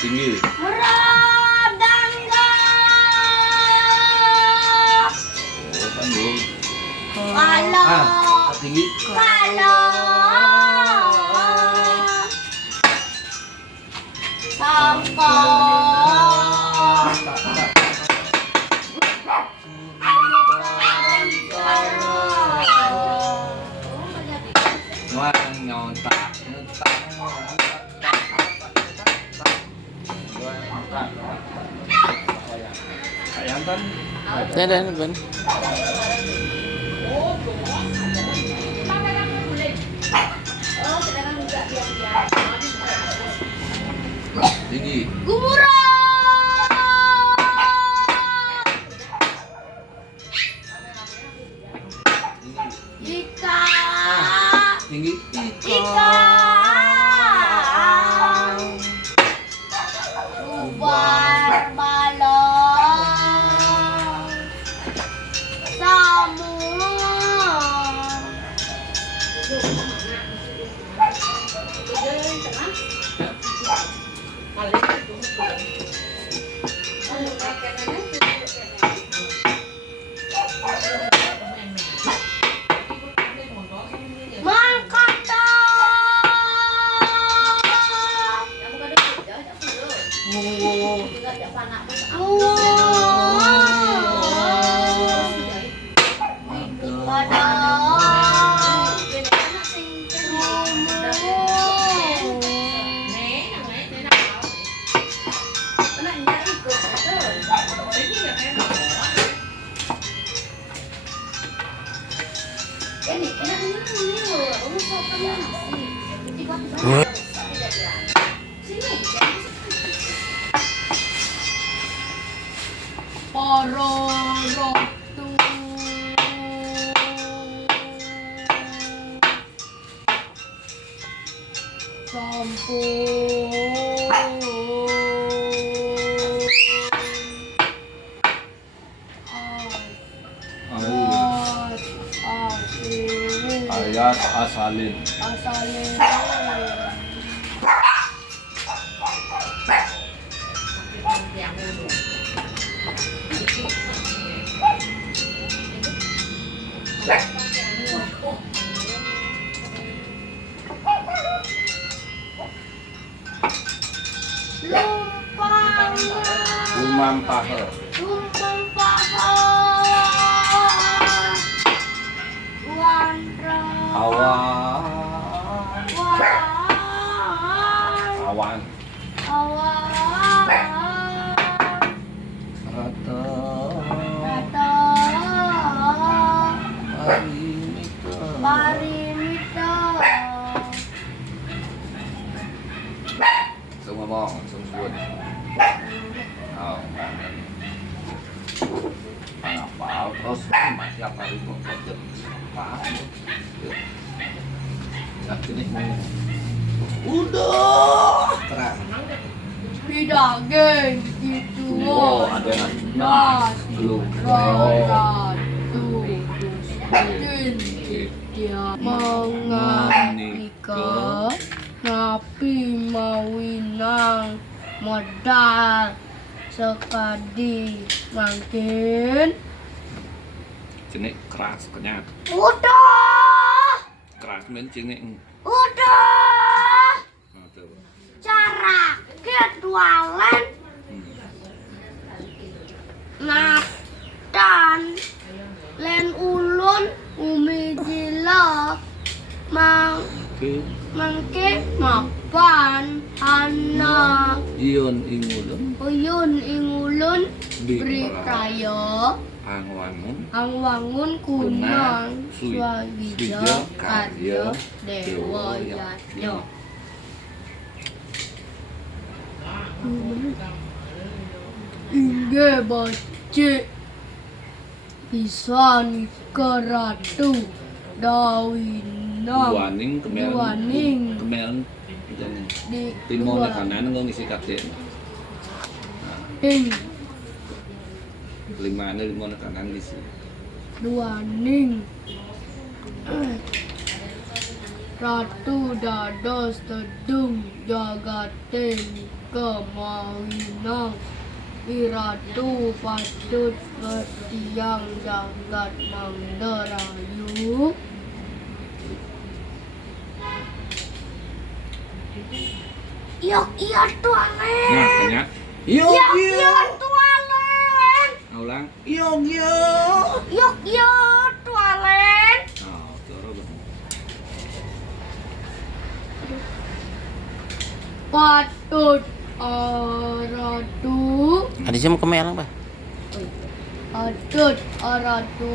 Tinggi. Meradangga. Oh, Bandung. Kalau. Tinggi. Kalau. Nyontak. Ayam kan? Đây bên. Tinggi. Gumura. Ika. Tinggi. Ika. Ubar balon. Samua. Pororotu Ayat asalin. Lumam paha. Awan. Rata. Parimita. Semua ngomong, semua sebut. Oh. Apa? Terus masih apa hari mau kerja? Apa? Ya, sini. Udah. Terang. Tidak geng gitu. Oh, ada Nas. belum. Ratu. Dia menganika. Napi mawinang modal sekadi mungkin. Sini keras kenyat. Udah. Keras men sini. Udah. Nah, tuh. Cara kedualan natan len ulun umi jila Oke. mangke mapan anak Ion ingulun uyun ingulun Bi- beri prayo angwangun kunang Swijo swawijo karya karya dewa yatnya. Inge bace bisa nikah ratu Dawina Duaning Duaning kemelan di timon kanan nggak ngisi kakek Duaning limon kanan ngisi Duaning Ratu dados tedung jagating kemawinan iratu patut bertiang jagat mandarayu yok iya tualen Nah, tanya. Yok yok yok. iya tualen Ulang. Yok yok. yok iya tualen Oh, terus. patut aratu Ada jam kemerang, Pak. patut aratu